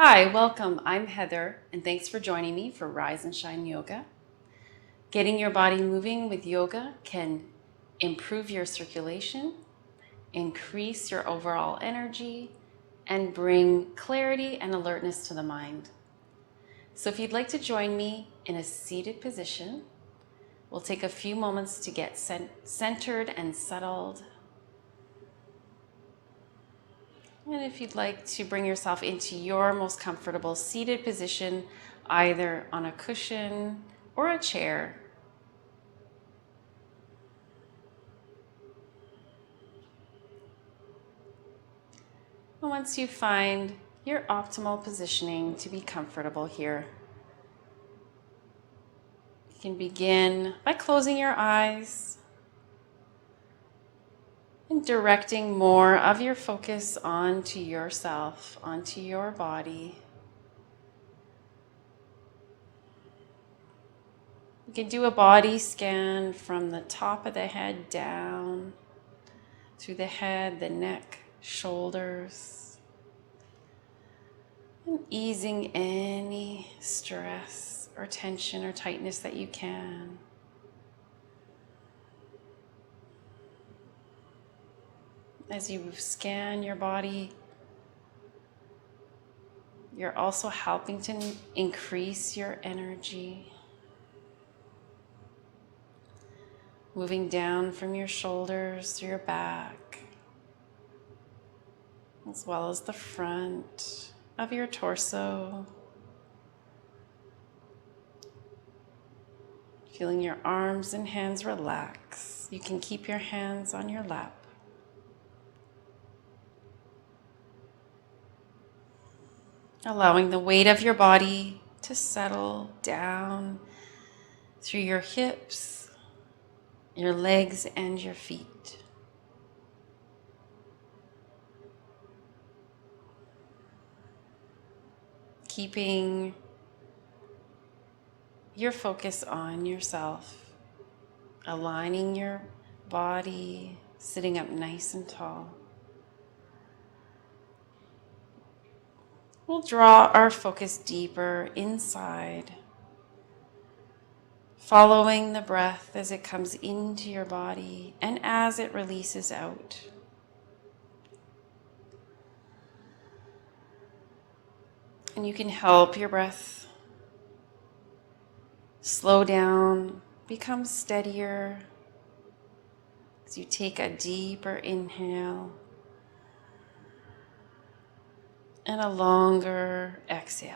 Hi, welcome. I'm Heather, and thanks for joining me for Rise and Shine Yoga. Getting your body moving with yoga can improve your circulation, increase your overall energy, and bring clarity and alertness to the mind. So if you'd like to join me in a seated position, we'll take a few moments to get centered and settled. And if you'd like to bring yourself into your most comfortable seated position, either on a cushion or a chair. And once you find your optimal positioning to be comfortable here, you can begin by closing your eyes and directing more of your focus onto yourself, onto your body. You can do a body scan from the top of the head down through the head, the neck, shoulders, and easing any stress or tension or tightness that you can. As you scan your body, you're also helping to increase your energy. Moving down from your shoulders through your back, as well as the front of your torso. Feeling your arms and hands relax. You can keep your hands on your lap. Allowing the weight of your body to settle down through your hips, your legs, and your feet. Keeping your focus on yourself, aligning your body, sitting up nice and tall. We'll draw our focus deeper inside, following the breath as it comes into your body and as it releases out. And you can help your breath slow down, become steadier as you take a deeper inhale and a longer exhale.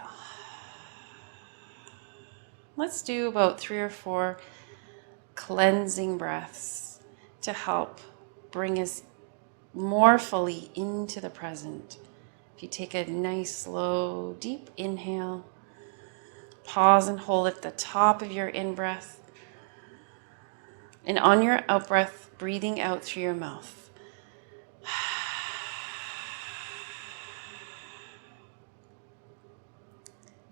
Let's do about 3 or 4 cleansing breaths to help bring us more fully into the present. If you take a nice, slow, deep inhale, pause and hold at the top of your in-breath, and on your out-breath, breathing out through your mouth.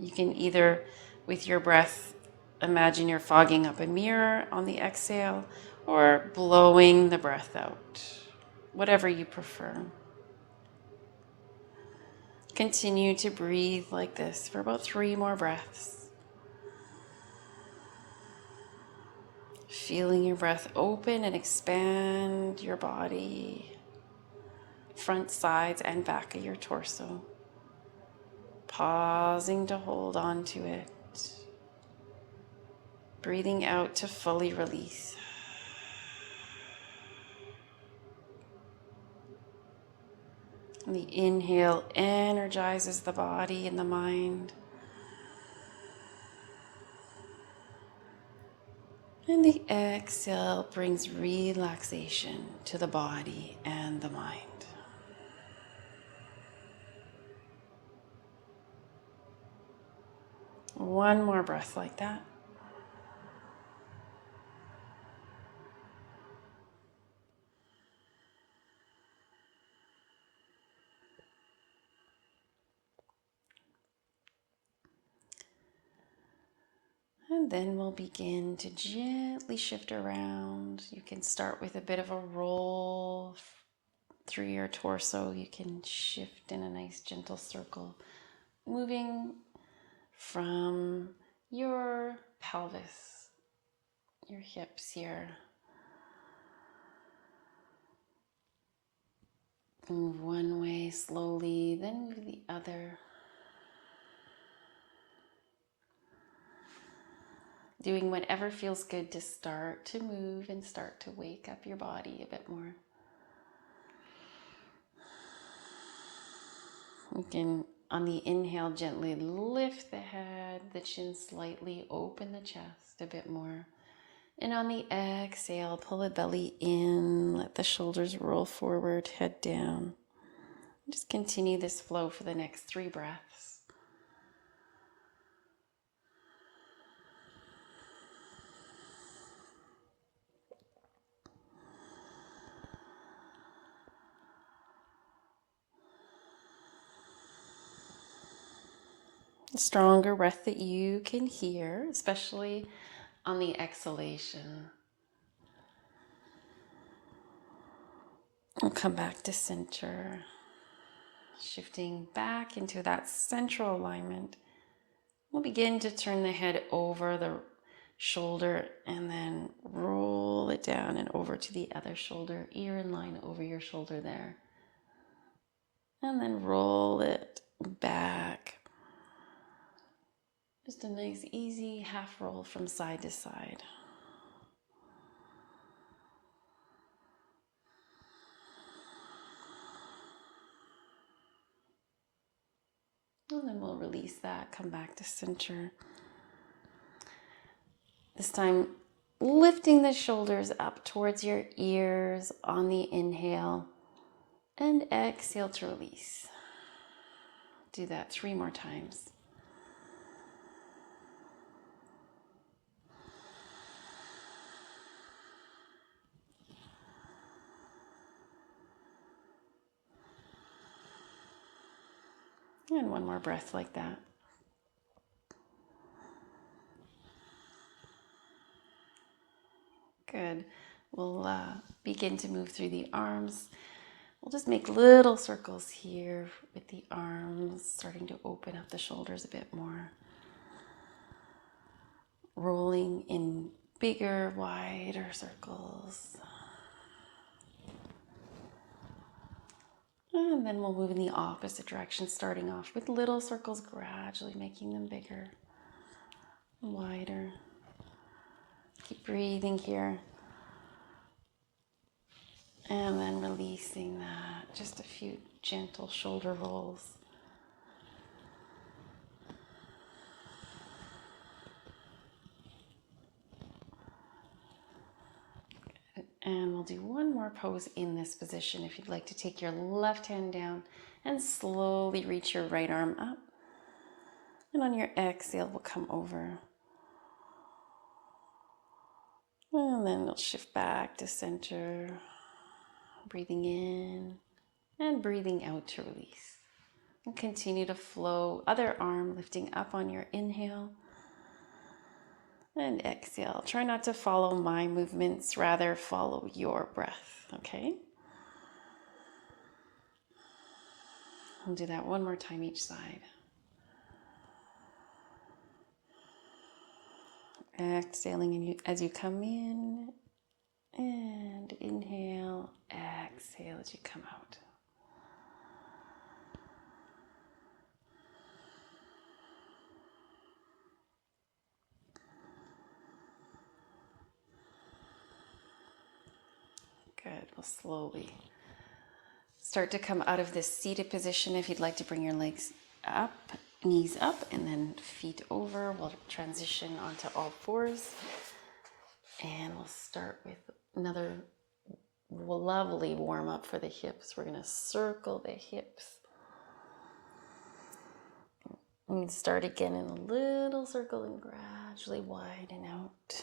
You can either, with your breath, imagine you're fogging up a mirror on the exhale or blowing the breath out, whatever you prefer. Continue to breathe like this for about 3 more breaths. Feeling your breath open and expand your body, front, sides, and back of your torso. Pausing to hold on to it. Breathing out to fully release. And the inhale energizes the body and the mind. And the exhale brings relaxation to the body and the mind. One more breath like that. And then we'll begin to gently shift around. You can start with a bit of a roll through your torso. You can shift in a nice gentle circle moving from your pelvis, your hips here. Move one way slowly, then move the other. Doing whatever feels good to start to move and start to wake up your body a bit more. You can, on the inhale, gently lift the head, the chin slightly, open the chest a bit more. And on the exhale, pull the belly in, let the shoulders roll forward, head down. Just continue this flow for the next 3 breaths. A stronger breath that you can hear, especially on the exhalation. We'll come back to center, shifting back into that central alignment. We'll begin to turn the head over the shoulder and then roll it down and over to the other shoulder, ear in line over your shoulder there. And then roll it back. Just a nice, easy half roll from side to side. And then we'll release that, come back to center. This time, lifting the shoulders up towards your ears on the inhale and exhale to release. Do that 3 more times. And 1 more breath like that. Good. We'll begin to move through the arms. We'll just make little circles here with the arms, starting to open up the shoulders a bit more. Rolling in bigger, wider circles. And then we'll move in the opposite direction, starting off with little circles, gradually making them bigger and wider. Keep breathing here. And then releasing that. Just a few gentle shoulder rolls. And we'll do 1 more pose in this position. If you'd like to take your left hand down and slowly reach your right arm up. And on your exhale, we'll come over. And then we'll shift back to center. Breathing in and breathing out to release. And continue to flow. Other arm lifting up on your inhale. And exhale. Try not to follow my movements, rather follow your breath, okay? We'll do that 1 more time each side. Exhaling as you come in, and inhale, exhale as you come out. Good. We'll slowly start to come out of this seated position. If you'd like to bring your legs up, knees up, and then feet over, we'll transition onto all 4s. And we'll start with another lovely warm up for the hips. We're going to circle the hips. And start again in a little circle and gradually widen out.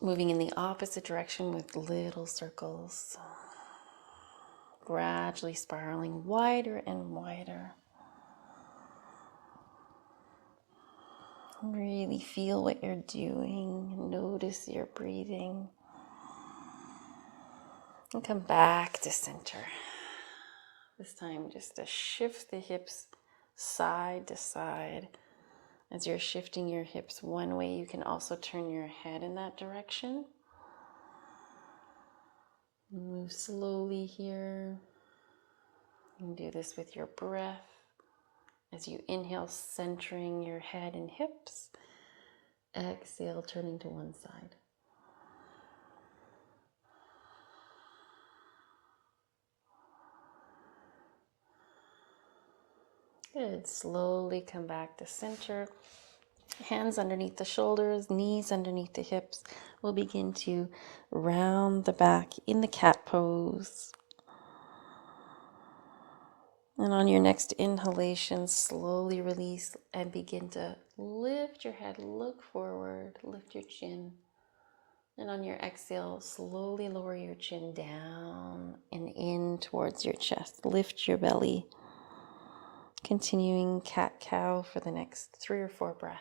Moving in the opposite direction with little circles. Gradually spiraling wider and wider. Really feel what you're doing. Notice your breathing. And come back to center. This time just to shift the hips side to side. As you're shifting your hips one way, you can also turn your head in that direction. Move slowly here. And do this with your breath. As you inhale, centering your head and hips. Exhale, turning to one side. Good. Slowly come back to center. Hands underneath the shoulders, knees underneath the hips. We'll begin to round the back in the cat pose. And on your next inhalation, slowly release and begin to lift your head, look forward, lift your chin. And on your exhale, slowly lower your chin down and in towards your chest. Lift your belly. Continuing cat-cow for the next 3 or 4 breaths.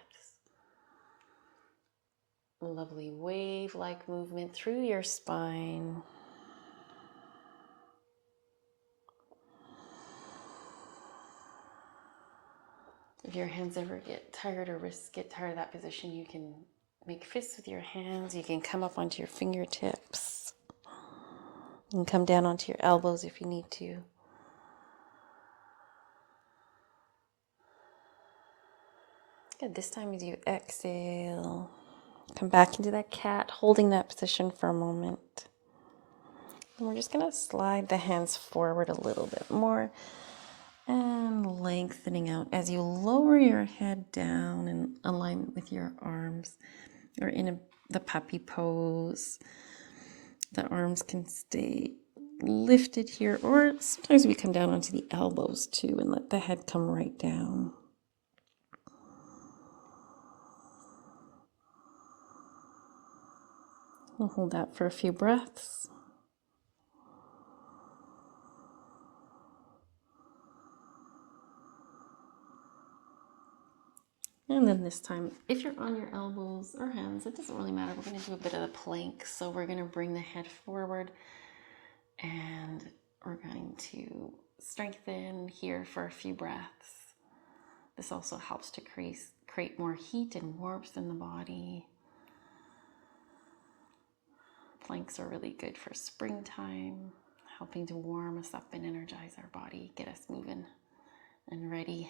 A lovely wave-like movement through your spine. If your hands ever get tired or wrists get tired of that position, you can make fists with your hands. You can come up onto your fingertips. You can come down onto your elbows if you need to. Good. This time as you exhale, come back into that cat, holding that position for a moment. And we're just going to slide the hands forward a little bit more and lengthening out as you lower your head down in alignment with your arms, or in the puppy pose. The arms can stay lifted here, or sometimes we come down onto the elbows too and let the head come right down. We'll hold that for a few breaths. And then this time, if you're on your elbows or hands, it doesn't really matter. We're going to do a bit of a plank. So we're going to bring the head forward and we're going to strengthen here for a few breaths. This also helps to create more heat and warmth in the body. Planks are really good for springtime, helping to warm us up and energize our body, get us moving and ready.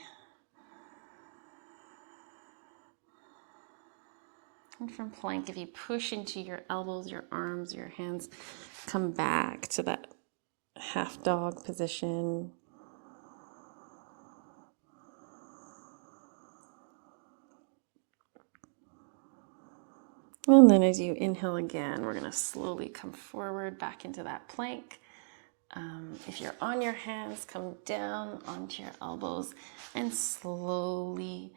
And from plank, if you push into your elbows, your arms, your hands, come back to that half dog position. And then as you inhale again, we're going to slowly come forward back into that plank. If you're on your hands, come down onto your elbows and slowly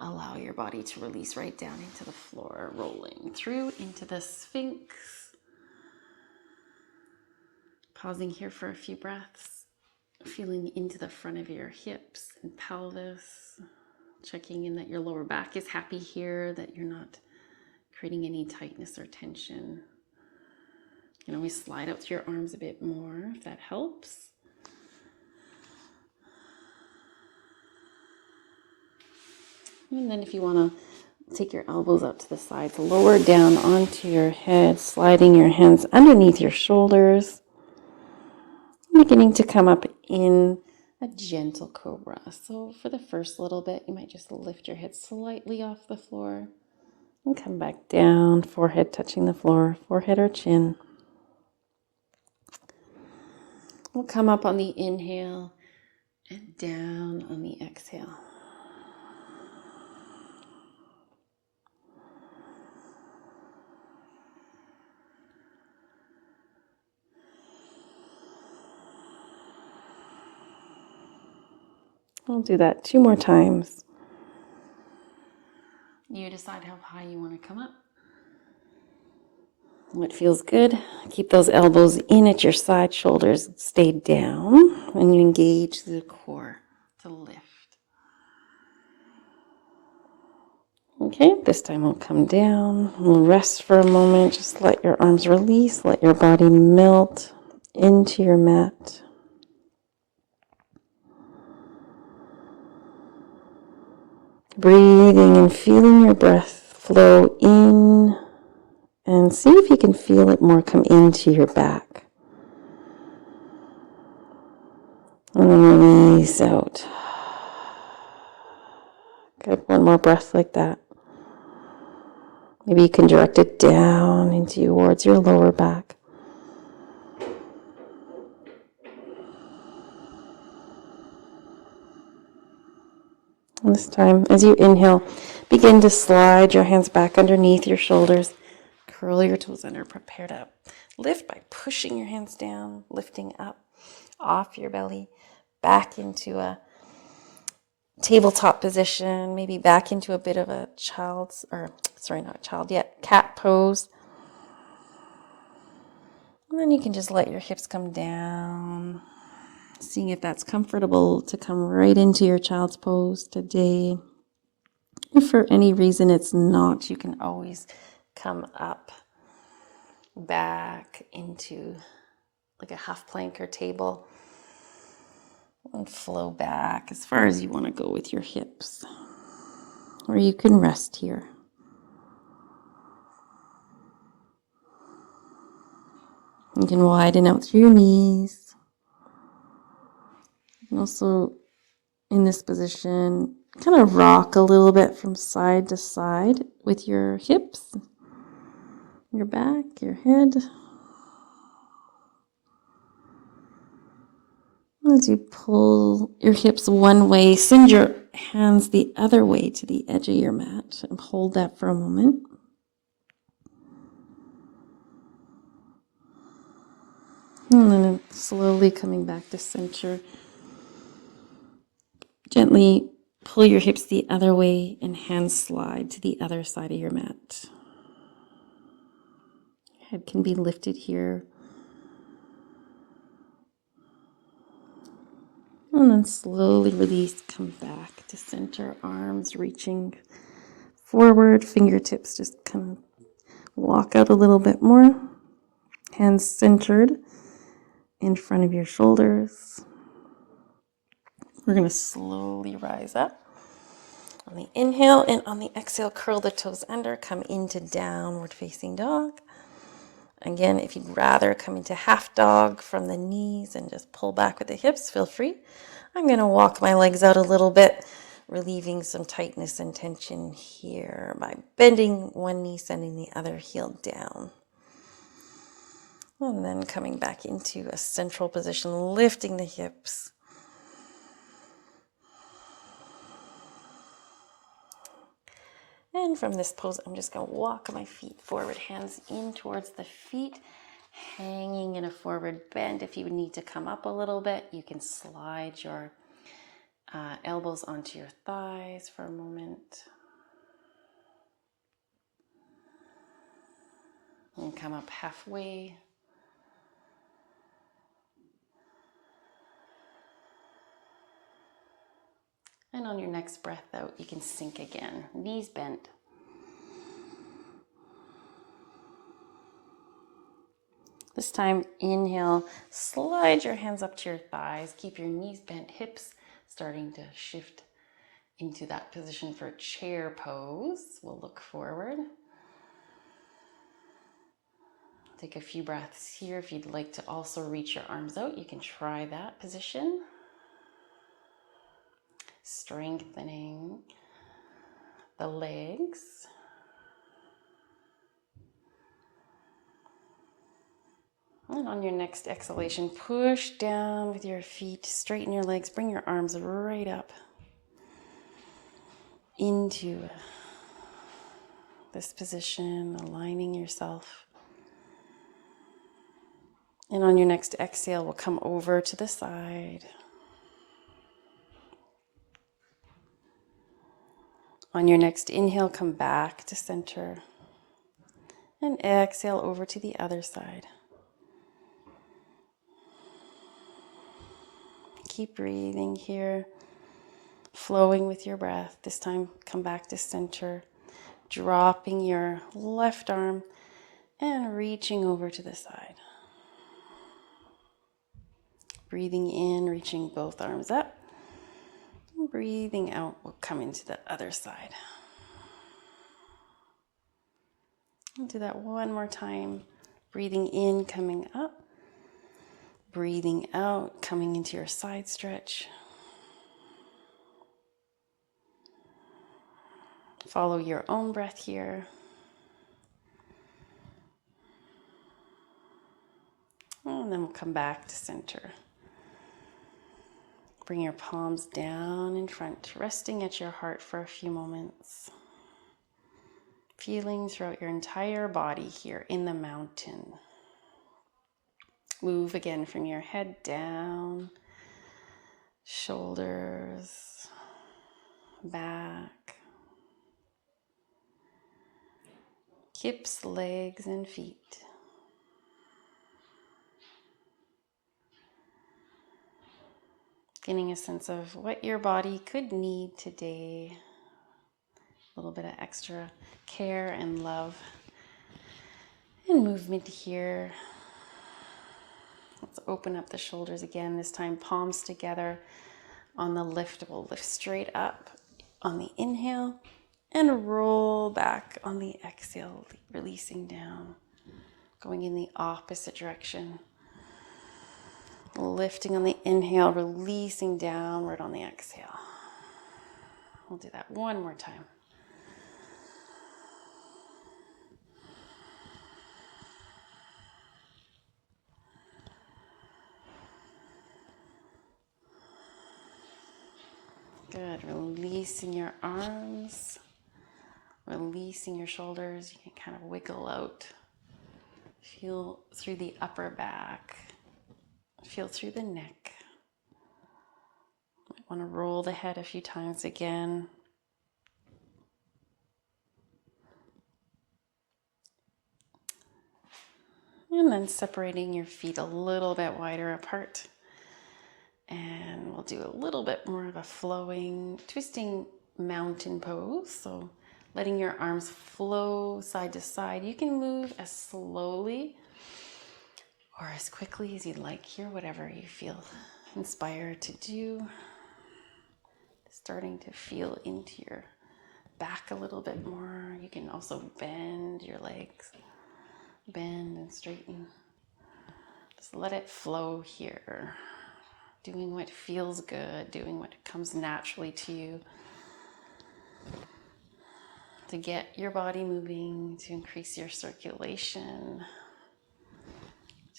allow your body to release right down into the floor, rolling through into the Sphinx. Pausing here for a few breaths, feeling into the front of your hips and pelvis, checking in that your lower back is happy here, that you're not creating any tightness or tension. You can always slide out through your arms a bit more if that helps. And then if you want to take your elbows out to the sides, lower down onto your head, sliding your hands underneath your shoulders, beginning to come up in a gentle cobra. So for the first little bit, you might just lift your head slightly off the floor and come back down, forehead touching the floor, forehead or chin. We'll come up on the inhale and down on the exhale. I'll do that 2 more times. You decide how high you want to come up. What feels good. Keep those elbows in at your side, shoulders stay down, and you engage the core to lift. Okay, this time we'll come down. We'll rest for a moment. Just let your arms release, let your body melt into your mat. Breathing and feeling your breath flow in, and see if you can feel it more come into your back. And then release out. Good, one more breath like that. Maybe you can direct it down into towards your lower back. And this time, as you inhale, begin to slide your hands back underneath your shoulders. Curl your toes under, prepare to lift by pushing your hands down, lifting up off your belly, back into a tabletop position, maybe back into a bit of a cat pose. And then you can just let your hips come down, seeing if that's comfortable to come right into your child's pose today. If for any reason it's not, you can always come up back into like a half plank or table and flow back as far as you want to go with your hips. Or you can rest here. You can widen out through your knees. And also in this position, kind of rock a little bit from side to side with your hips, your back, your head. As you pull your hips one way, send your hands the other way to the edge of your mat and hold that for a moment. And then slowly coming back to center. Gently pull your hips the other way and hands slide to the other side of your mat. Head can be lifted here. And then slowly release, come back to center, arms reaching forward, fingertips just kind of walk out a little bit more. Hands centered in front of your shoulders. We're going to slowly rise up. On the inhale and on the exhale, curl the toes under, come into downward facing dog. Again, if you'd rather come into half dog from the knees and just pull back with the hips, feel free. I'm going to walk my legs out a little bit, relieving some tightness and tension here by bending one knee, sending the other heel down. And then coming back into a central position, lifting the hips. And from this pose, I'm just going to walk my feet forward, hands in towards the feet, hanging in a forward bend. If you need to come up a little bit, you can slide your elbows onto your thighs for a moment. And come up halfway. And on your next breath out, you can sink again, knees bent. This time, inhale, slide your hands up to your thighs, keep your knees bent, hips starting to shift into that position for chair pose. We'll look forward. Take a few breaths here. If you'd like to also reach your arms out, you can try that position. Strengthening the legs. And on your next exhalation, push down with your feet, straighten your legs, bring your arms right up into this position, aligning yourself. And on your next exhale, we'll come over to the side. On your next inhale, come back to center. And exhale over to the other side. Keep breathing here, flowing with your breath. This time, come back to center, dropping your left arm and reaching over to the side. Breathing in, reaching both arms up. Breathing out, we'll come into the other side. I'll do that one more time. Breathing in, coming up. Breathing out, coming into your side stretch. Follow your own breath here. And then we'll come back to center. Bring your palms down in front, resting at your heart for a few moments. Feeling throughout your entire body here in the mountain. Move again from your head down, shoulders, back, hips, legs, and feet. Getting a sense of what your body could need today. A little bit of extra care and love and movement here. Let's open up the shoulders again. This time palms together on the lift. We'll lift straight up on the inhale and roll back on the exhale, releasing down, going in the opposite direction. Lifting on the inhale, releasing downward on the exhale. We'll do that one more time. Good. Releasing your arms, releasing your shoulders. You can kind of wiggle out. Feel through the upper back. Feel through the neck. Might want to roll the head a few times again. And then separating your feet a little bit wider apart. And we'll do a little bit more of a flowing, twisting mountain pose. So letting your arms flow side to side. You can move as slowly or as quickly as you'd like here, whatever you feel inspired to do. Starting to feel into your back a little bit more. You can also bend your legs, bend and straighten. Just let it flow here. Doing what feels good, doing what comes naturally to you. To get your body moving, to increase your circulation,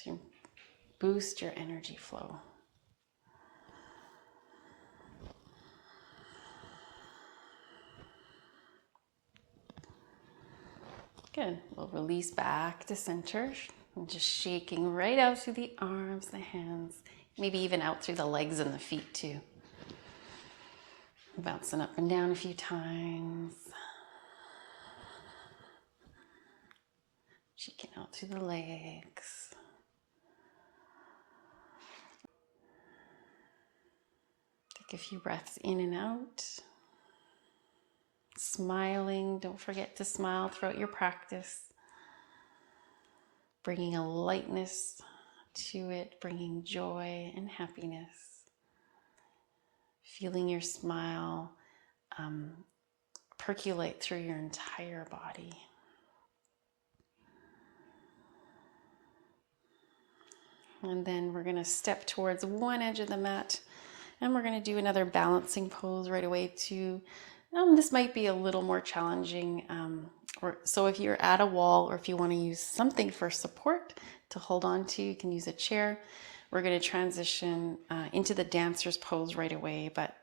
to boost your energy flow. Good. We'll release back to center. And just shaking right out through the arms, the hands, maybe even out through the legs and the feet too. Bouncing up and down a few times. Shaking out through the legs. Take a few breaths in and out. Smiling, don't forget to smile throughout your practice. Bringing a lightness to it, bringing joy and happiness. Feeling your smile percolate through your entire body. And then we're going to step towards one edge of the mat and we're going to do another balancing pose right away too. This might be a little more challenging. So if you're at a wall or if you want to use something for support to hold on to, you can use a chair. We're going to transition into the dancer's pose right away, but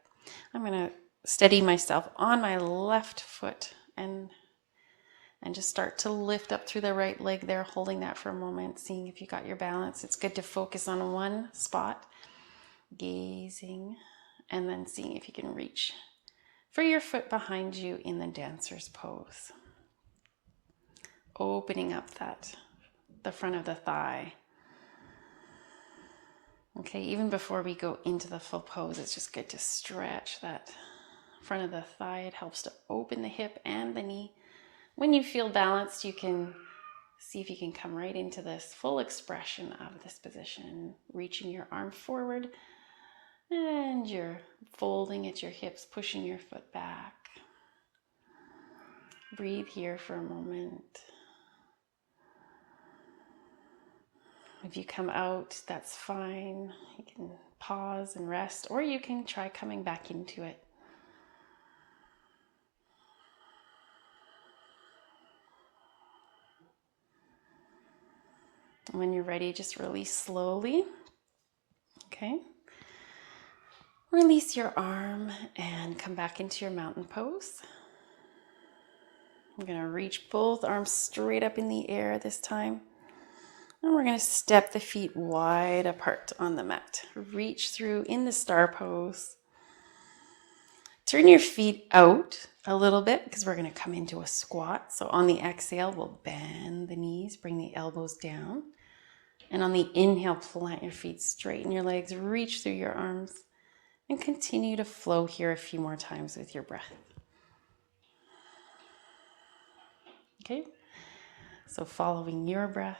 I'm going to steady myself on my left foot and just start to lift up through the right leg there, holding that for a moment, seeing if you got your balance. It's good to focus on one spot, gazing, and then seeing if you can reach for your foot behind you in the dancer's pose. Opening up the front of the thigh. Okay, even before we go into the full pose, it's just good to stretch that front of the thigh. It helps to open the hip and the knee. When you feel balanced, you can See if you can come right into this full expression of this position, reaching your arm forward and you're folding at your hips, pushing your foot back. Breathe here for a moment. If you come out, that's fine. You can pause and rest, or you can try coming back into it. When you're ready, just release slowly. Okay. Release your arm and come back into your mountain pose. I'm going to reach both arms straight up in the air this time. And we're going to step the feet wide apart on the mat. Reach through in the star pose. Turn your feet out a little bit because we're going to come into a squat. So on the exhale, we'll bend the knees, bring the elbows down. And on the inhale, plant your feet, straighten your legs, reach through your arms, and continue to flow here a few more times with your breath. Okay, so following your breath.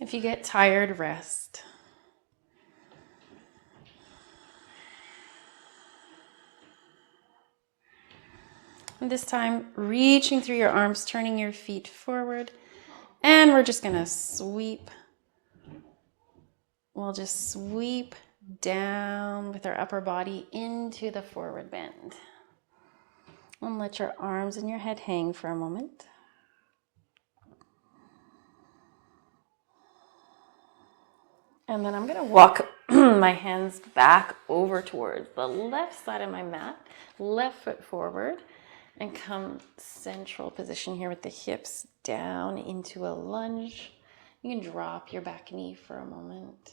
If you get tired, rest. And this time, reaching through your arms, turning your feet forward. And we're just gonna sweep. We'll just sweep down with our upper body into the forward bend. And let your arms and your head hang for a moment. And then I'm gonna walk my hands back over towards the left side of my mat, left foot forward, and come central position here with the hips down into a lunge. You can drop your back knee for a moment.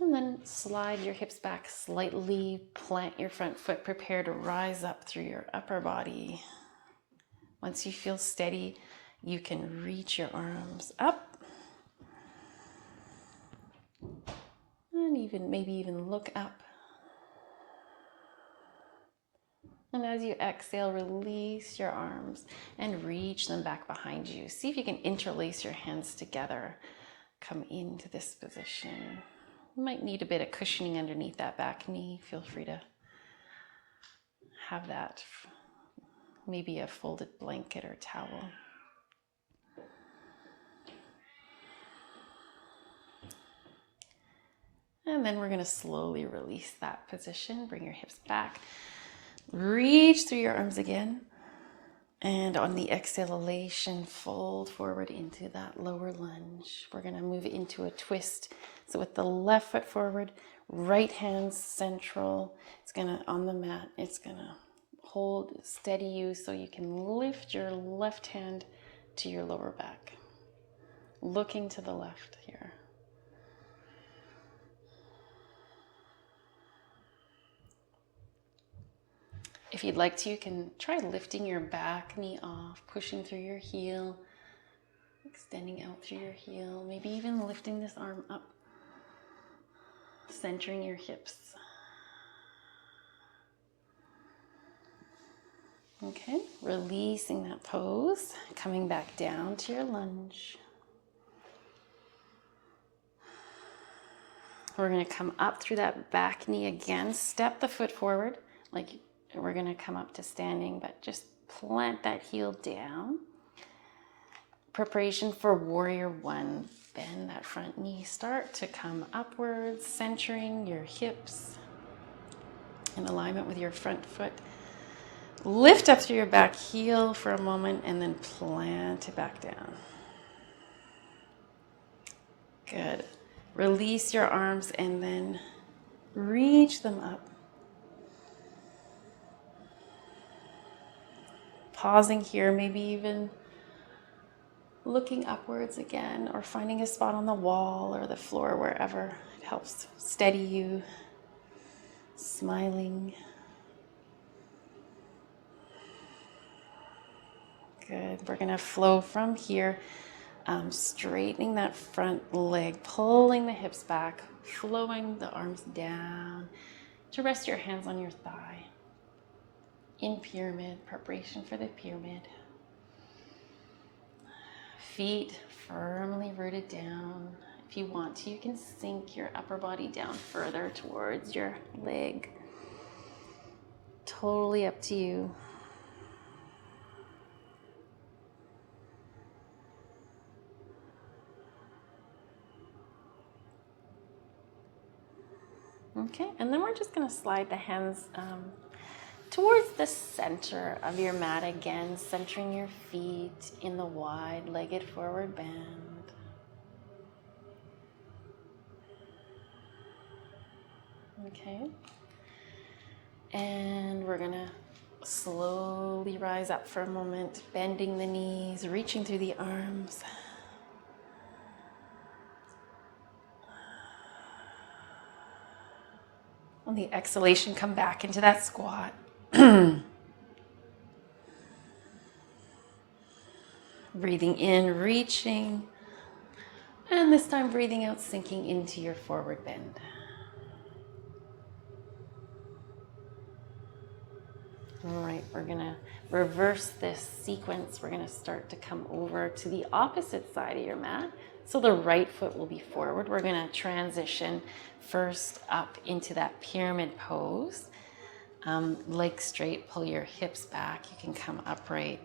And then slide your hips back slightly, plant your front foot, prepare to rise up through your upper body. Once you feel steady, you can reach your arms up. And maybe even look up. And as you exhale, release your arms and reach them back behind you. See if you can interlace your hands together. Come into this position. You might need a bit of cushioning underneath that back knee. Feel free to have that, maybe a folded blanket or towel. And then we're going to slowly release that position. Bring your hips back. Reach through your arms again. And on the exhalation, fold forward into that lower lunge. We're going to move into a twist. So with the left foot forward, right hand central. It's going to, on the mat, it's going to hold steady you so you can lift your left hand to your lower back. Looking to the left here. If you'd like to, you can try lifting your back knee off, pushing through your heel, extending out through your heel, maybe even lifting this arm up, centering your hips. Okay, releasing that pose, coming back down to your lunge. We're going to come up through that back knee again, step the foot forward, like we're going to come up to standing, but just plant that heel down. Preparation for warrior one. Bend that front knee. Start to come upwards, centering your hips in alignment with your front foot. Lift up through your back heel for a moment and then plant it back down. Good. Release your arms and then reach them up. Pausing here, maybe even looking upwards again or finding a spot on the wall or the floor, wherever it helps steady you. Smiling. Good. We're going to flow from here Straightening that front leg, pulling the hips back, flowing the arms down to rest your hands on your thigh. In pyramid, preparation for the pyramid. Feet firmly rooted down. If you want to, you can sink your upper body down further towards your leg. Totally up to you. Okay, and then we're just going to slide the hands towards the center of your mat again, centering your feet in the wide-legged forward bend. Okay, and we're going to slowly rise up for a moment, bending the knees, reaching through the arms. On the exhalation, come back into that squat. Breathing in, reaching, and this time breathing out, sinking into your forward bend. All right, we're gonna reverse this sequence. We're gonna start to come over to the opposite side of your mat. So the right foot will be forward. We're gonna transition first up into that pyramid pose. Legs straight, pull your hips back. You can come upright,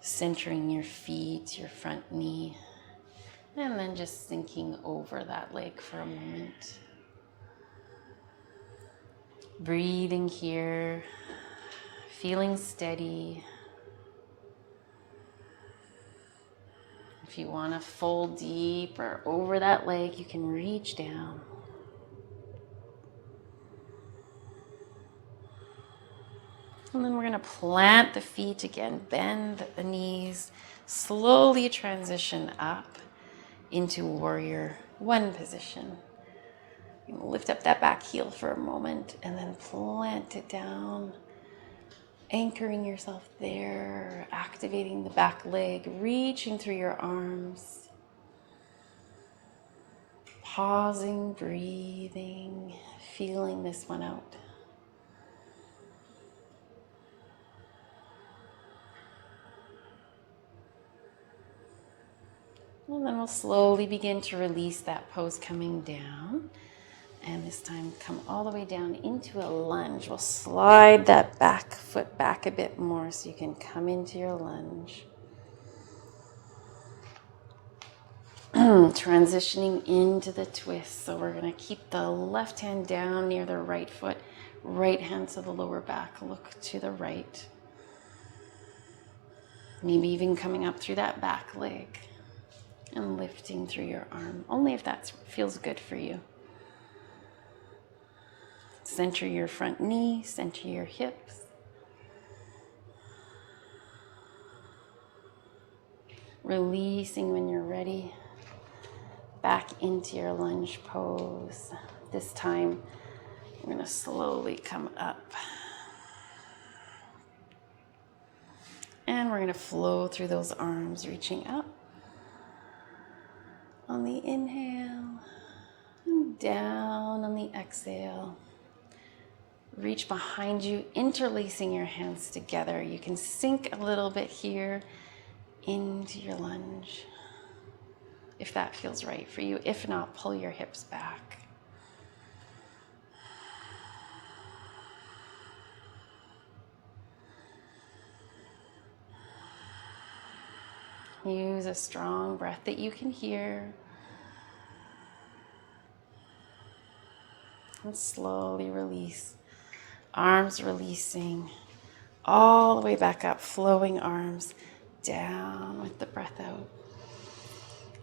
centering your feet, your front knee, and then just sinking over that leg for a moment. Breathing here, feeling steady. If you want to fold deeper over that leg, you can reach down. And then we're going to plant the feet again, bend the knees, slowly transition up into warrior one position. You can lift up that back heel for a moment and then plant it down, anchoring yourself there, activating the back leg, reaching through your arms, pausing, breathing, feeling this one out. And then we'll slowly begin to release that pose coming down. And this time come all the way down into a lunge. We'll slide that back foot back a bit more so you can come into your lunge. Transitioning into the twist. So we're going to keep the left hand down near the right foot, right hand to the lower back. Look to the right. Maybe even coming up through that back leg and lifting through your arm, only if that feels good for you. Center your front knee, center your hips. Releasing when you're ready. Back into your lunge pose. This time, we're going to slowly come up. And we're going to flow through those arms, reaching up. On the inhale, and down on the exhale. Reach behind you, interlacing your hands together. You can sink a little bit here into your lunge, if that feels right for you. If not, pull your hips back. Use a strong breath that you can hear. And slowly release. Arms releasing all the way back up, flowing arms down with the breath out.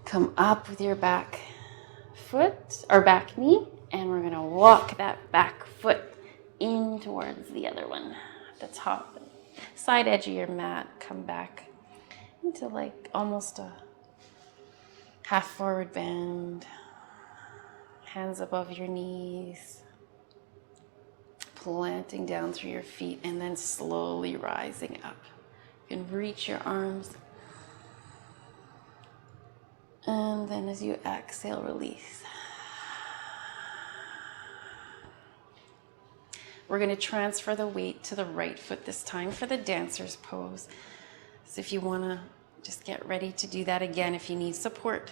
Come up with your back foot or back knee, and we're gonna walk that back foot in towards the other one. At the top, side edge of your mat, come back into like almost a half forward bend. Hands above your knees. Planting down through your feet and then slowly rising up. You can reach your arms. And then as you exhale, release. We're going to transfer the weight to the right foot this time for the dancer's pose. So if you want to just get ready to do that again, if you need support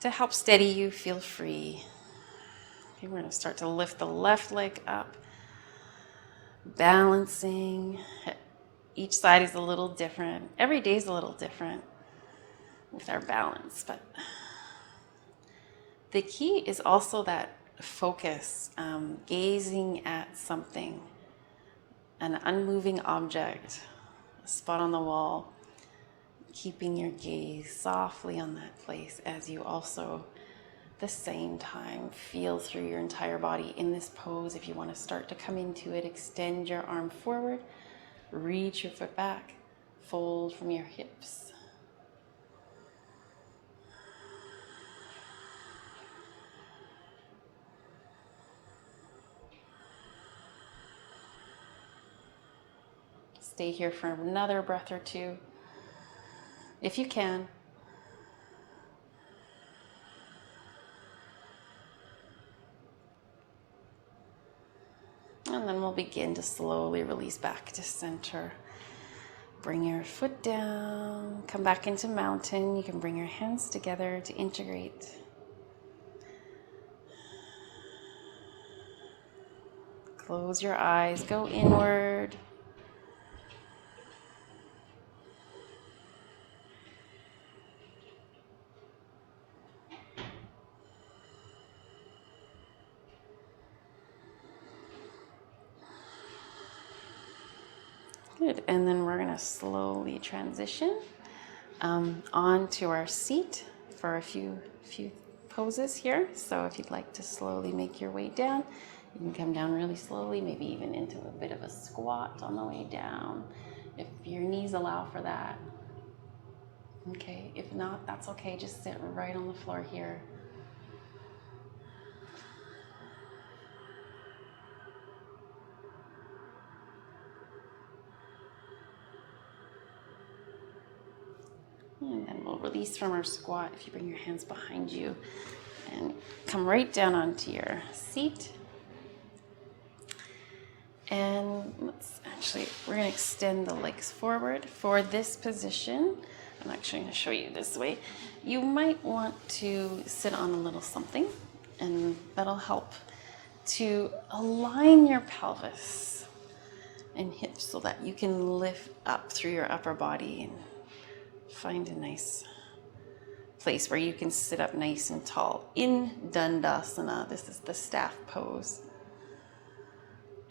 to help steady you, feel free. Okay, we're going to start to lift the left leg up, balancing. Each side is a little different. Every day is a little different with our balance, but the key is also that focus, gazing at something, an unmoving object, a spot on the wall, keeping your gaze softly on that place as you also, at the same time, feel through your entire body in this pose. If you want to start to come into it, extend your arm forward, reach your foot back, fold from your hips. Stay here for another breath or two, if you can. And then we'll begin to slowly release back to center. Bring your foot down, come back into mountain. You can bring your hands together to integrate. Close your eyes, go inward. Good, and then we're gonna slowly transition onto our seat for a few poses here. So if you'd like to slowly make your way down, you can come down really slowly, maybe even into a bit of a squat on the way down, if your knees allow for that. Okay, if not, that's okay, just sit right on the floor here. And then we'll release from our squat if you bring your hands behind you and come right down onto your seat. And we're gonna extend the legs forward. For this position, I'm actually gonna show you this way. You might want to sit on a little something, and that'll help to align your pelvis and hips so that you can lift up through your upper body and find a nice place where you can sit up nice and tall in Dandasana. This is the staff pose.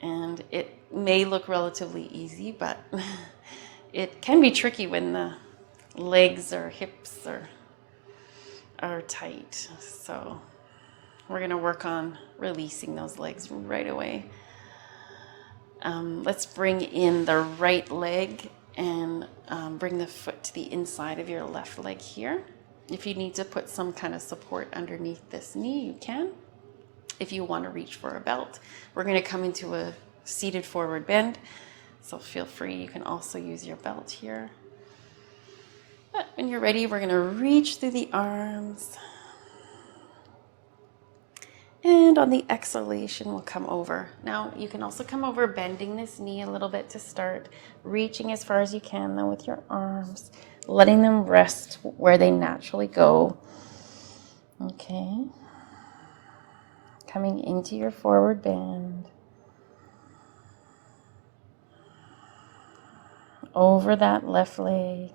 And it may look relatively easy, but it can be tricky when the legs or hips are tight. So we're gonna work on releasing those legs right away. Let's bring in the right leg and bring the foot to the inside of your left leg here. If you need to put some kind of support underneath this knee, you can. If you want to reach for a belt, we're going to come into a seated forward bend. So feel free, you can also use your belt here. But when you're ready, we're going to reach through the arms. And on the exhalation, we'll come over. Now, you can also come over bending this knee a little bit to start, reaching as far as you can though with your arms, letting them rest where they naturally go. Okay. Coming into your forward bend. Over that left leg.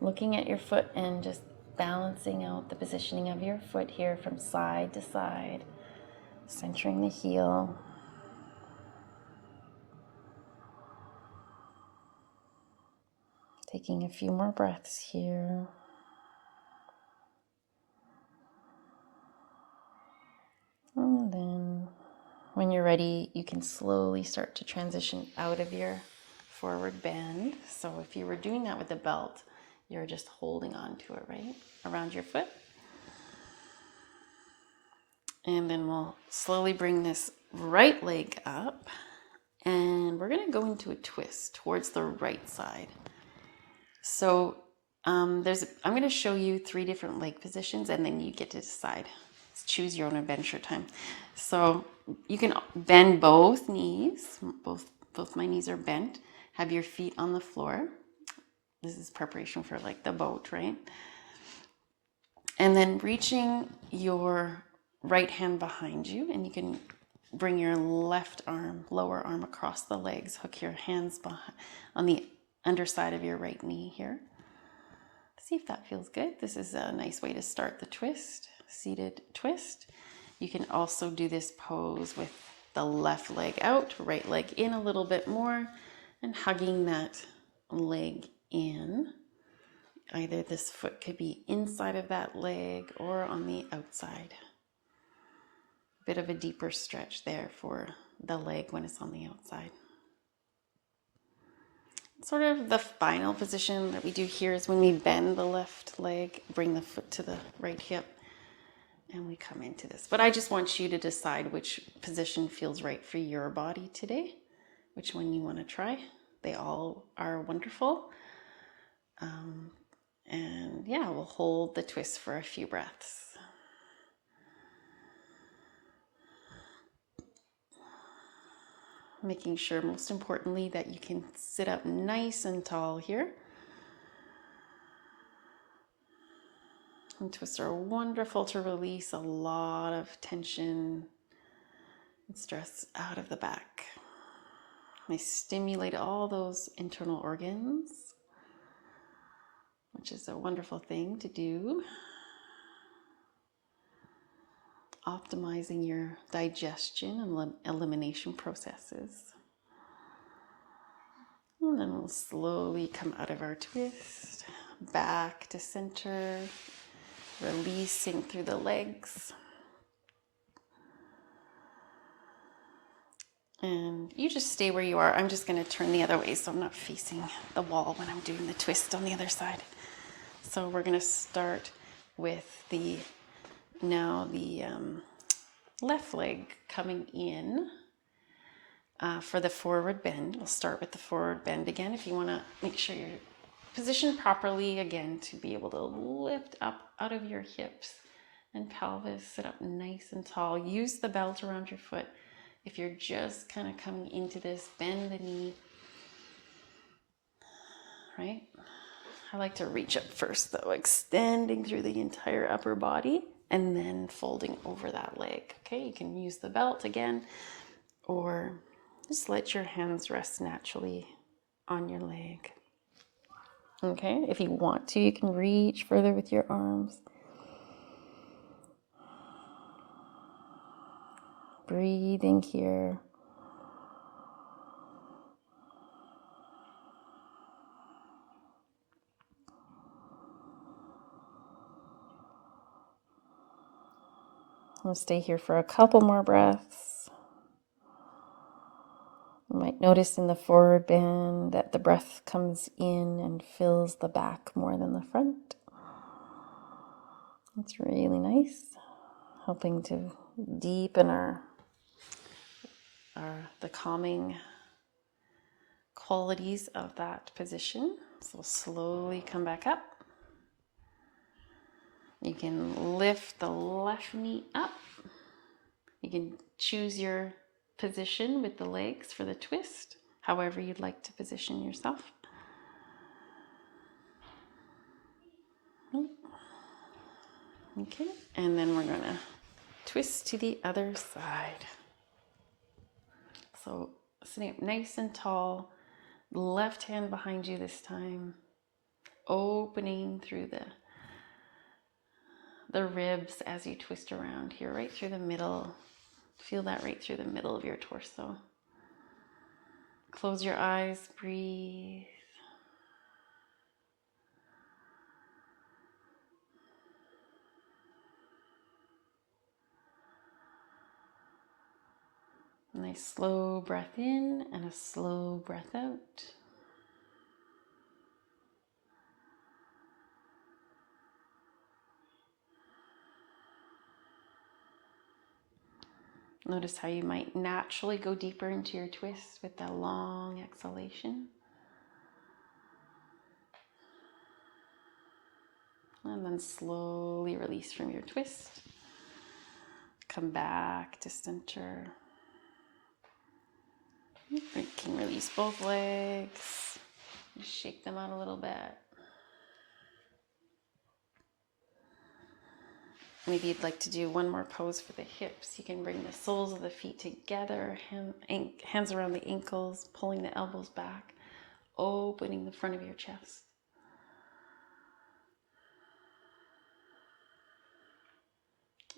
Looking at your foot and just balancing out the positioning of your foot here from side to side, centering the heel. Taking a few more breaths here. And then when you're ready, you can slowly start to transition out of your forward bend. So if you were doing that with the belt, you're just holding on to it, right? Around your foot. And then we'll slowly bring this right leg up. And we're going to go into a twist towards the right side. So I'm going to show you 3 different leg positions, and then you get to decide. It's choose your own adventure time. So you can bend both knees. Both my knees are bent. Have your feet on the floor. This is preparation for like the boat, right? And then reaching your right hand behind you, and you can bring your left arm, lower arm across the legs. Hook your hands behind, on the underside of your right knee here. See if that feels good. This is a nice way to start the twist, seated twist. You can also do this pose with the left leg out, right leg in a little bit more, and hugging that leg in. Either this foot could be inside of that leg or on the outside. Bit of a deeper stretch there for the leg when it's on the outside. Sort of the final position that we do here is when we bend the left leg, bring the foot to the right hip, and we come into this. But I just want you to decide which position feels right for your body today, which one you want to try. They all are wonderful. And yeah, we'll hold the twist for a few breaths. Making sure, most importantly, that you can sit up nice and tall here. And twists are wonderful to release a lot of tension and stress out of the back. They stimulate all those internal organs, which is a wonderful thing to do. Optimizing your digestion and elimination processes. And then we'll slowly come out of our twist, back to center, releasing through the legs. And you just stay where you are. I'm just going to turn the other way so I'm not facing the wall when I'm doing the twist on the other side. So we're going to start with the left leg coming in for the forward bend. We'll start with the forward bend again. If you want to make sure you're positioned properly again to be able to lift up out of your hips and pelvis, sit up nice and tall. Use the belt around your foot. If you're just kind of coming into this, bend the knee, right? I like to reach up first though, extending through the entire upper body and then folding over that leg. Okay, you can use the belt again, or just let your hands rest naturally on your leg. Okay, if you want to, you can reach further with your arms. Breathing here. We'll stay here for a couple more breaths. You might notice in the forward bend that the breath comes in and fills the back more than the front. That's really nice, helping to deepen the calming qualities of that position. So we'll slowly come back up. You can lift the left knee up. You can choose your position with the legs for the twist, however you'd like to position yourself. Okay, and then we're gonna twist to the other side. So sitting up nice and tall, left hand behind you this time, opening through the ribs as you twist around here, right through the middle. Feel that right through the middle of your torso. Close your eyes, breathe. A nice slow breath in and a slow breath out. Notice how you might naturally go deeper into your twist with that long exhalation. And then slowly release from your twist. Come back to center. You can release both legs. Just shake them out a little bit. Maybe you'd like to do one more pose for the hips. You can bring the soles of the feet together, hands around the ankles, pulling the elbows back, opening the front of your chest.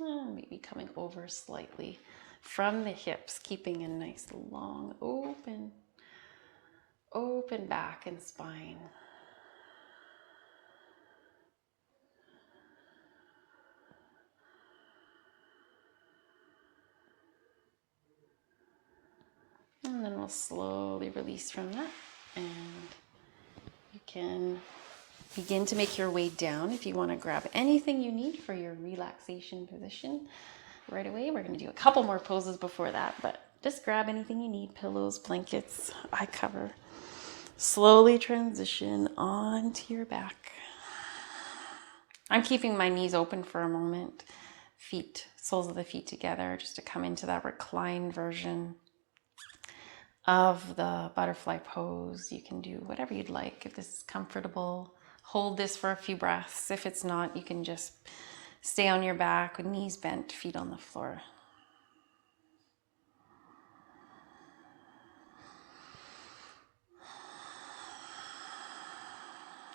Maybe coming over slightly from the hips, keeping a nice long open back and spine. And then we'll slowly release from that. And you can begin to make your way down. If you want to grab anything you need for your relaxation position right away. We're going to do a couple more poses before that, but just grab anything you need, pillows, blankets, eye cover. Slowly transition onto your back. I'm keeping my knees open for a moment, soles of the feet together, just to come into that reclined version of the butterfly pose. You can do whatever you'd like. If this is comfortable, hold this for a few breaths. If it's not, you can just stay on your back with knees bent, feet on the floor.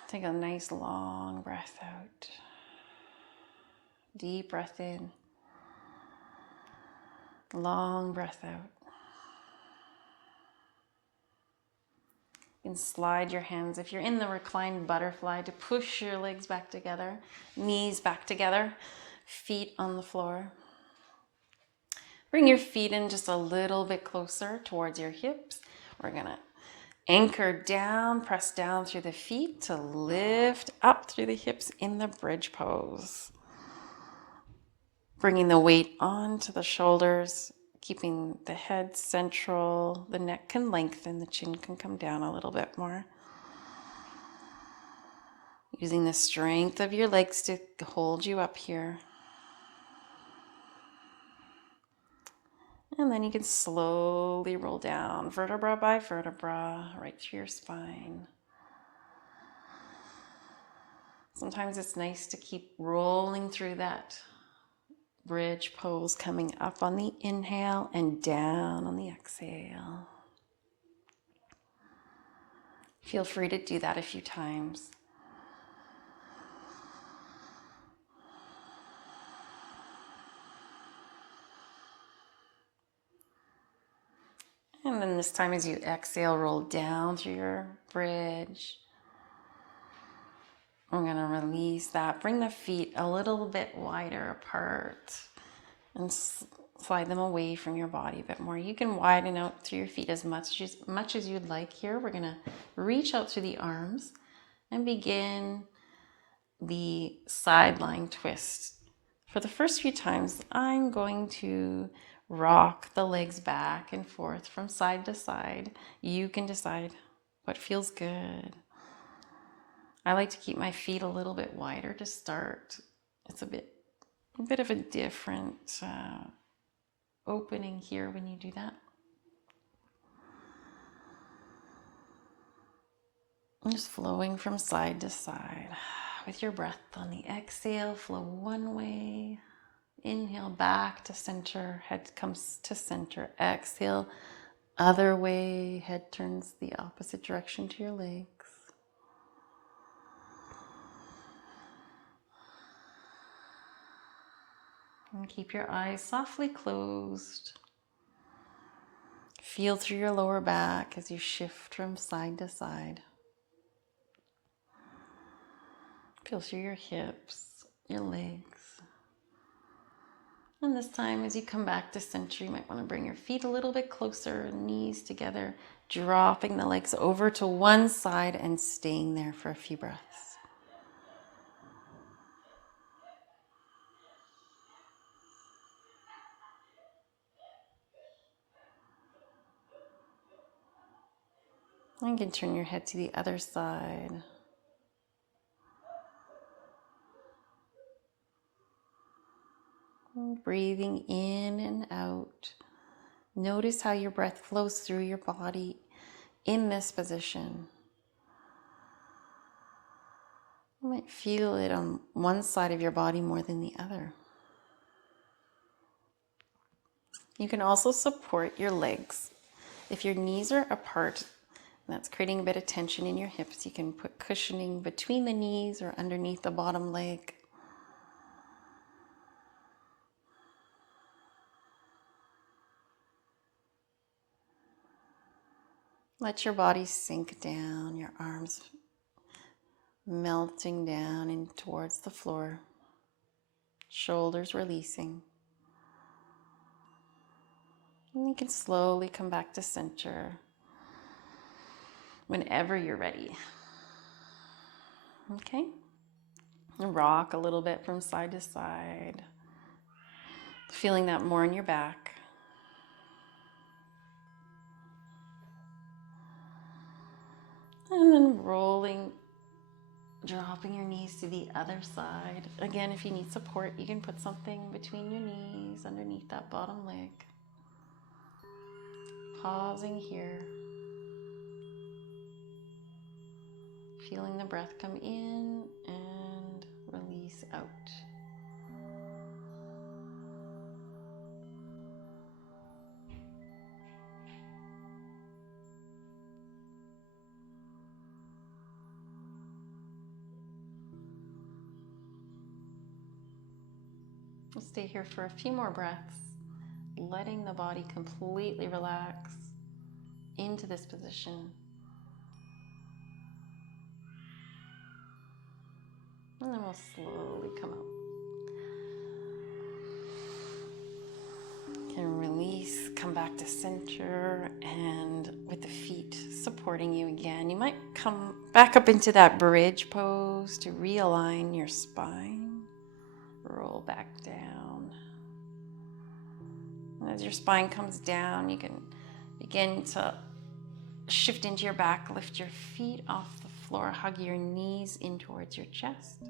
Take a nice long breath out. Deep breath in. Long breath out. You can slide your hands, if you're in the reclined butterfly, to push your legs back together, knees back together, feet on the floor. Bring your feet in just a little bit closer towards your hips. We're gonna anchor down, press down through the feet to lift up through the hips in the bridge pose. Bringing the weight onto the shoulders, keeping the head central, the neck can lengthen, the chin can come down a little bit more. Using the strength of your legs to hold you up here. And then you can slowly roll down, vertebra by vertebra, right through your spine. Sometimes it's nice to keep rolling through that bridge pose, coming up on the inhale and down on the exhale. Feel free to do that a few times. And then this time as you exhale, roll down through your bridge. We're going to release that. Bring the feet a little bit wider apart and slide them away from your body a bit more. You can widen out through your feet as much as you'd like here. We're going to reach out through the arms and begin the sideline twist. For the first few times, I'm going to rock the legs back and forth from side to side. You can decide what feels good. I like to keep my feet a little bit wider to start. It's a bit of a different opening here when you do that. And just flowing from side to side. With your breath on the exhale, flow one way. Inhale back to center, head comes to center. Exhale, other way, head turns the opposite direction to your legs. And keep your eyes softly closed. Feel through your lower back as you shift from side to side. Feel through your hips, your legs. And this time, as you come back to center, you might want to bring your feet a little bit closer, knees together, dropping the legs over to one side and staying there for a few breaths. And you can turn your head to the other side. Breathing in and out. Notice how your breath flows through your body in this position. You might feel it on one side of your body more than the other. You can also support your legs. If your knees are apart, that's creating a bit of tension in your hips, you can put cushioning between the knees or underneath the bottom leg. Let your body sink down, your arms melting down in towards the floor, shoulders releasing. And you can slowly come back to center whenever you're ready. Okay? And rock a little bit from side to side, feeling that more in your back. And then rolling, dropping your knees to the other side. Again, if you need support, you can put something between your knees, underneath that bottom leg. Pausing here. Feeling the breath come in and release out. We'll stay here for a few more breaths, letting the body completely relax into this position. And then we'll slowly come out. You can release, come back to center, and with the feet supporting you again, you might come back up into that bridge pose to realign your spine. Roll back down. And as your spine comes down, you can begin to shift into your back, lift your feet off the floor, hug your knees in towards your chest.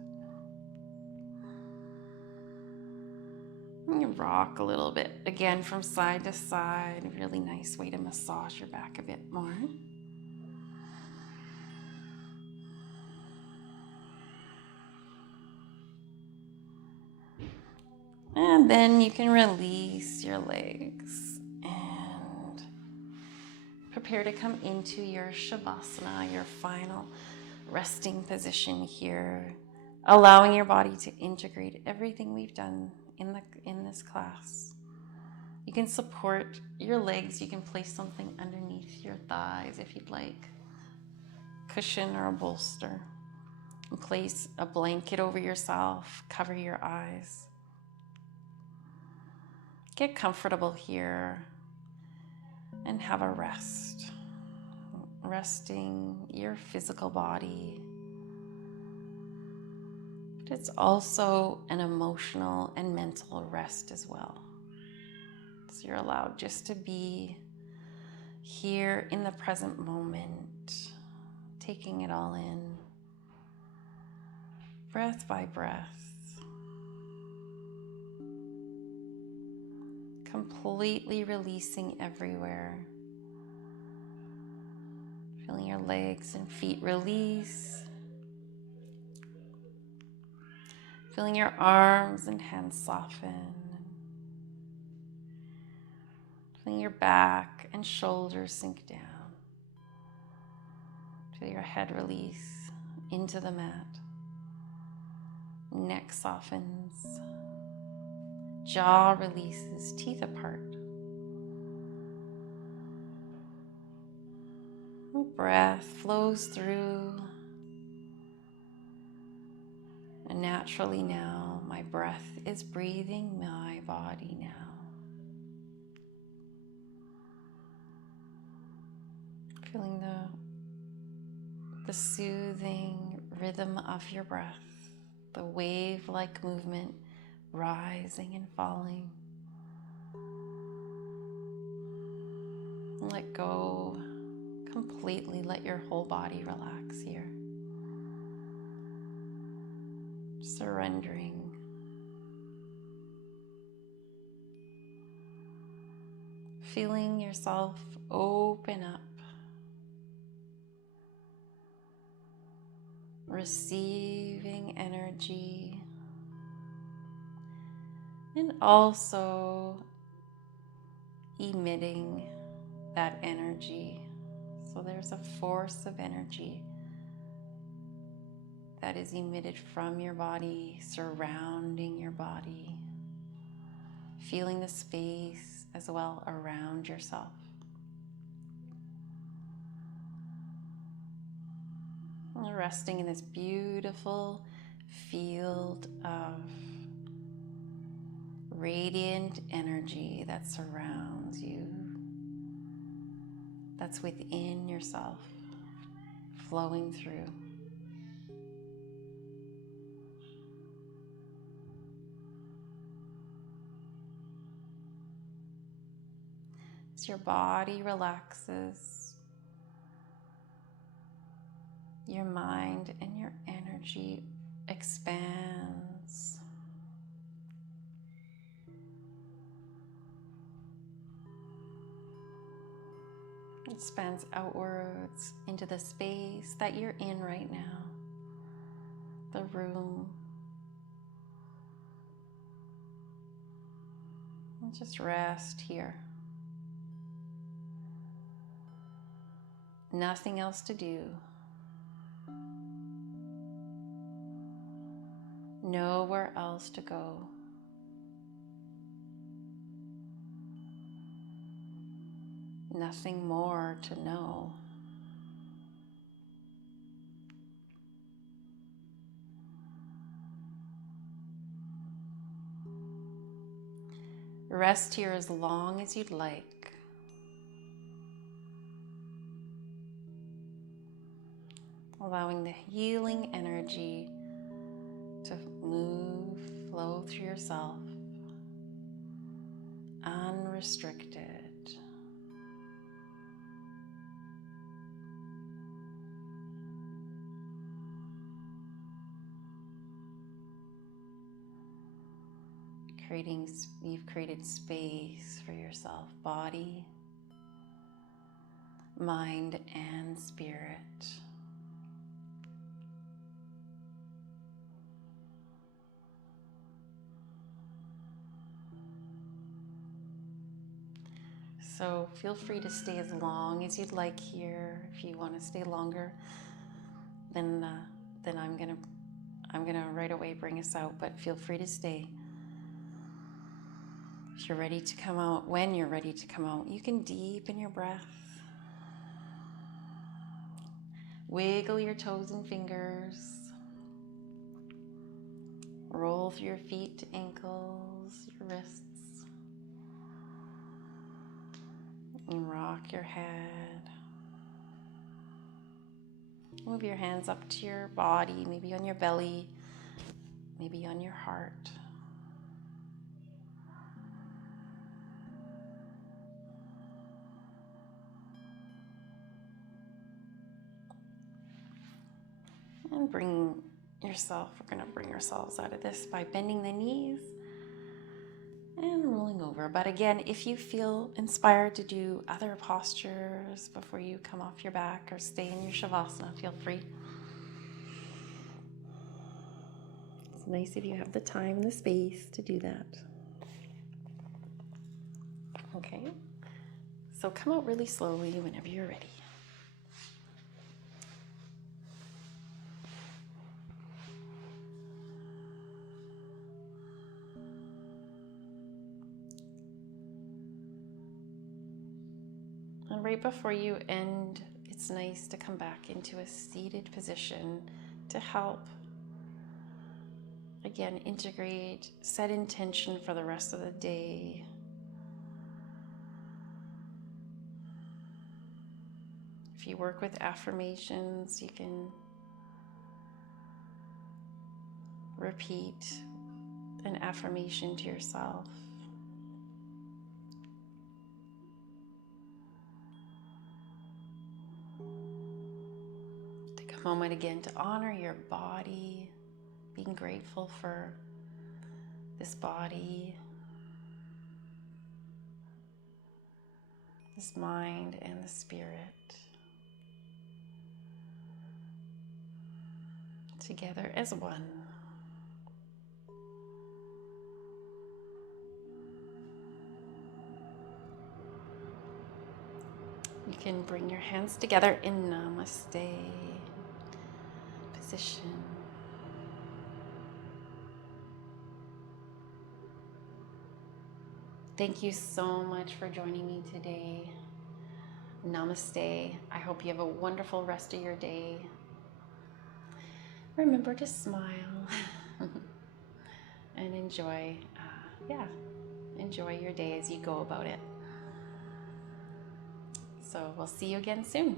And you rock a little bit, again from side to side. A really nice way to massage your back a bit more. And then you can release your legs and prepare to come into your Shavasana, your final resting position here, allowing your body to integrate everything we've done in this class. You can support your legs. You can place something underneath your thighs if you'd like, cushion or a bolster. And place a blanket over yourself, cover your eyes. Get comfortable here and have a rest. Resting your physical body. But it's also an emotional and mental rest as well. So you're allowed just to be here in the present moment, taking it all in, breath by breath. Completely releasing everywhere. Feeling your legs and feet release. Feeling your arms and hands soften. Feeling your back and shoulders sink down. Feel your head release into the mat. Neck softens. Jaw releases, teeth apart. Breath flows through. And naturally now, my breath is breathing my body now. Feeling the soothing rhythm of your breath, the wave-like movement rising and falling. Let go completely. Let your whole body relax here. Surrendering. feeling yourself open up, receiving energy, and also emitting that energy. So there's a force of energy that is emitted from your body, surrounding your body, feeling the space as well around yourself. And resting in this beautiful field of radiant energy that surrounds you, that's within yourself, flowing through. As your body relaxes, your mind and your energy expands. It expands outwards into the space that you're in right now, the room. And just rest here. Nothing else to do. Nowhere else to go. Nothing more to know. Rest here as long as you'd like. Allowing the healing energy to move, flow through yourself, unrestricted. You've created space for yourself, body, mind, and spirit. So feel free to stay as long as you'd like here. If you want to stay longer, then I'm gonna right away bring us out. But feel free to stay. If you're ready to come out, when you're ready to come out, you can deepen your breath. Wiggle your toes and fingers. Roll through your feet to ankles, your wrists. And rock your head. Move your hands up to your body, maybe on your belly, maybe on your heart. And we're going to bring ourselves out of this by bending the knees and rolling over. But again, if you feel inspired to do other postures before you come off your back or stay in your Shavasana, feel free. It's nice if you have the time and the space to do that. Okay, so come out really slowly whenever you're ready. And right before you end, it's nice to come back into a seated position to help, again, integrate, set intention for the rest of the day. If you work with affirmations, you can repeat an affirmation to yourself. Take a moment again to honor your body, being grateful for this body. this mind and the spirit together as one. You can bring your hands together in Namaste position. Thank you so much for joining me today. Namaste. I hope you have a wonderful rest of your day. Remember to smile and enjoy, enjoy your day as you go about it. So we'll see you again soon.